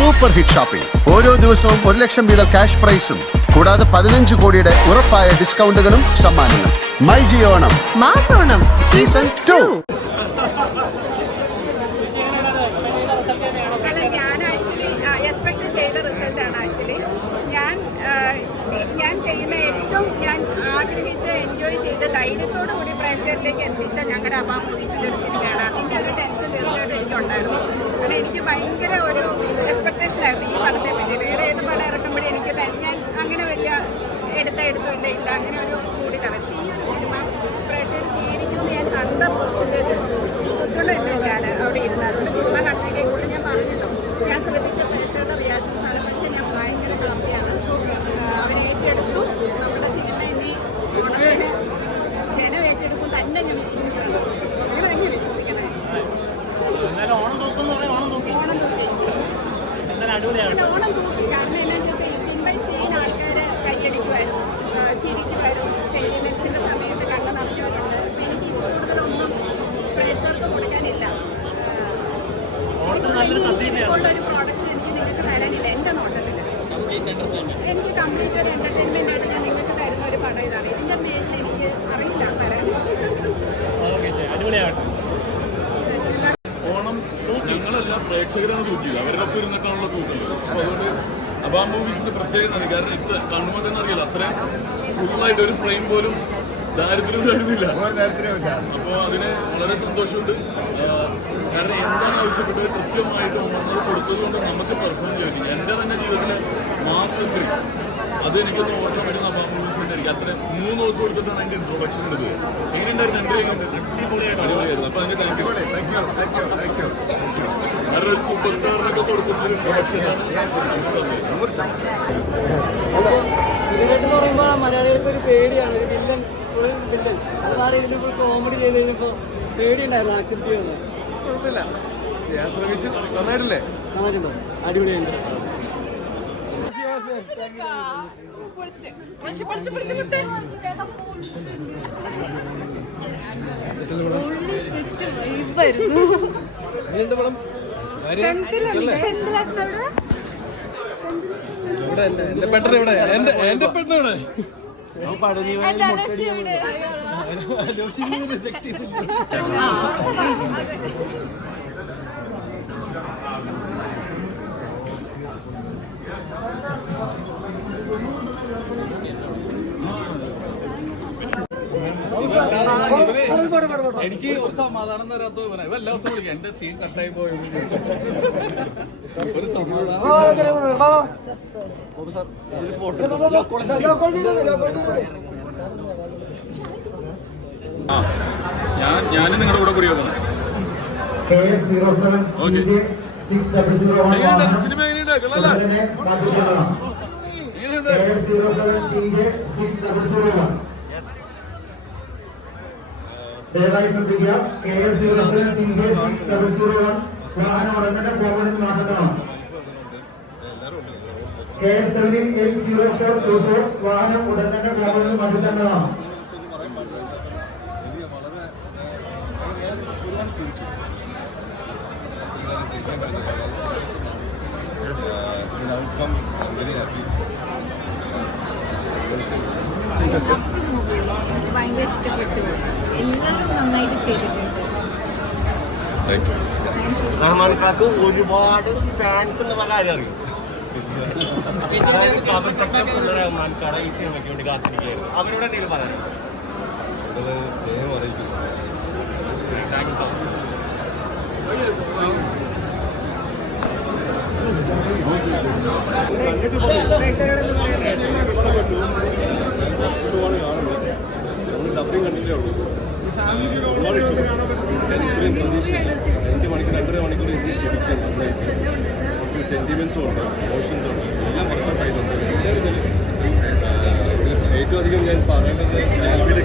Super hit shopping ഓരോ ദിവസവും ഒരു ലക്ഷം വീതം ക്യാഷ് പ്രൈസും കൂടാതെ പതിനഞ്ച് കോടിയുടെ ഉറപ്പായ ഡിസ്കൗണ്ടുകളും സമ്മാനങ്ങളും. മൈ ജിയോണം മാസോണം സീസൺ ടു. ഞാൻ ആക്ച്വലി എക്സ്പെക്ട് ചെയ്ത റിസൾട്ട് ആണ് ആക്ച്വലി. ഞാൻ ആ, ചെയ്യുന്ന ഏറ്റവും ഞാൻ ആഗ്രഹിച്ച് എൻജോയ് ചെയ്ത് ധൈര്യത്തോടു കൂടി പ്രേക്ഷകരിലേക്ക് എത്തിച്ച ഞങ്ങളുടെ അമ്മ മൂവീസിന്റെ ഒരു സിനിമയാണ്. അതിന്റെ ഒരു ടെൻഷൻ തീർച്ചയായിട്ടും എനിക്കുണ്ടായിരുന്നു. കാരണം എനിക്ക് ഭയങ്കര നല്ലൊരു ഒരു പ്രോഡക്റ്റ് എനിക്ക് നിങ്ങൾക്ക് തരാനില്ല. നോട്ടത്തിൽ എനിക്ക് കംപ്ലീറ്റ് ഒരു എന്റർടൈൻമെന്റ് ആയിട്ട് ഞാൻ നിങ്ങൾക്ക് തരുന്ന ഒരു പടം ഇതാണ്. ഇതിന്റെ മേളിൽ എനിക്ക് അറിയില്ല തരാൻ. ഓണം ഞങ്ങളെല്ലാം പ്രേക്ഷകരാണ് തൂക്കിയത് അവരുടെ ഒപ്പം ഇരുന്നിട്ടാണല്ലോ തൂക്കുന്നത് അപ്പൊ അതുകൊണ്ട് അബാം മൂവീസിന്റെ പ്രത്യേകത കാരണം ഇത്ര കണ്ണുമ്പോൾ തന്നെ അറിയില്ല. അത്രയും ഫുള്ളായിട്ട് ഒരു ഫ്രെയിം പോലും ദാരിദ്ര്യം വരുന്നില്ല അപ്പോൾ അതിന് വളരെ സന്തോഷമുണ്ട്. കാരണം എന്താണ് ആവശ്യപ്പെട്ടത്? കൃത്യമായിട്ട് അത് കൊടുത്തതുകൊണ്ട് നമുക്ക് പെർഫോം ചെയ്യാൻ പറ്റും. എന്റെ തന്നെ ജീവിതത്തിലെ മാസം അത് എനിക്കൊന്ന് ഓർമ്മ വരുന്ന മൂവീസിന്റെ എനിക്ക് അത്ര മൂന്ന് ദിവസം കൊടുത്തിട്ടാണ് അതിന്റെ ഇൻട്രോഡക്ഷൻ എടുത്തത് എങ്ങനെയുണ്ടായിരുന്നു? എന്റെ അടിപൊളിയായിട്ട് അടിപൊളിയായിരുന്നു. അപ്പൊ അതിന് താങ്ക് യു കാരണം ഒരു സൂപ്പർ സ്റ്റാറിനൊക്കെ കൊടുക്കുന്ന ഒരു ഇൻട്രൊഡക്ഷനാണ് സിഗരറ്റ് എന്ന് പറയുമ്പോൾ മലയാളികൾക്ക് ഒരു പേടിയാണ്. ഒരു വില്ലൻ വില്ലൻ അത് മാറി ഇതിന് ഫുൾ കോമഡി ചെയ്ത് കഴിഞ്ഞപ്പോൾ പേടിയുണ്ടായിരുന്നു ആക്സെപ്റ്റ് ചെയ്യുന്നത് കുഴപ്പമില്ല. ചെയ്യാൻ ശ്രമിച്ചു. നന്നായിട്ടില്ലേ? നന്നായിട്ടുണ്ടോ. അടിപൊളിയുണ്ട് എങ്ങനെയുണ്ട് പടം ഇവിടെ. എന്റെ എന്റെ പെട്ടെന്ന് ഇവിടെ. എന്റെ എന്റെ എനിക്ക് ഒരു സമാധാനം തരാത്ത ഇവനെ. എല്ലാ ദിവസവും വിളിക്കും. എന്റെ സീൻ കട്ടായി പോയി. ഒരു സമാധാനം. ഞാൻ ഞാനും നിങ്ങളുടെ കൂടെ കൂടി വന്നു സിനിമ എങ്ങനെയുണ്ട്? കൊള്ളാല്ലേ? എങ്ങനെയുണ്ട്? ദയവായി ശ്രദ്ധിക്കുക. K F zero seven C K six double zero one വാഹനം ഉടൻ തന്നെ പോകണമെന്ന് മാത്രമാണ് K F seven L zero four two four വാഹനം ഉടൻ തന്നെ പോകണമെന്ന് മാറ്റേണ്ടതാണ് എല്ലാവരും നന്നായിട്ട് ചെയ്തിട്ടുണ്ട് റഹ്മാൻകാർക്ക് ഒരുപാട് ഫാൻസ് ഉണ്ടെന്ന കാര്യം അറിയും റഹ്മാൻകാടെ ഈ സിനിമയ്ക്ക് വേണ്ടി കാത്തിരിക്കുകയായിരുന്നു അവരോട് എന്തെങ്കിലും പറയാനുണ്ടോ thank you so much dubbing കണ്ടിട്ടേ ഉള്ളൂ ഒരുപാട് ഇഷ്ടപ്പെട്ടു ഞാൻ ഇത്രയും പ്രതീക്ഷയില്ല രണ്ട് മണിക്കൂർ രണ്ടര മണിക്കൂർ ഇരുന്ന് ചിരിക്കണം കുറച്ച് സെന്റിമെന്റ്സും ഉണ്ട് ഇമോഷൻസ് ഉണ്ട് എല്ലാം വർക്കൗട്ട് ആയിട്ടുണ്ട് ഏറ്റവും അധികം ഞാൻ പറയേണ്ടത് ആൽബിയുടെ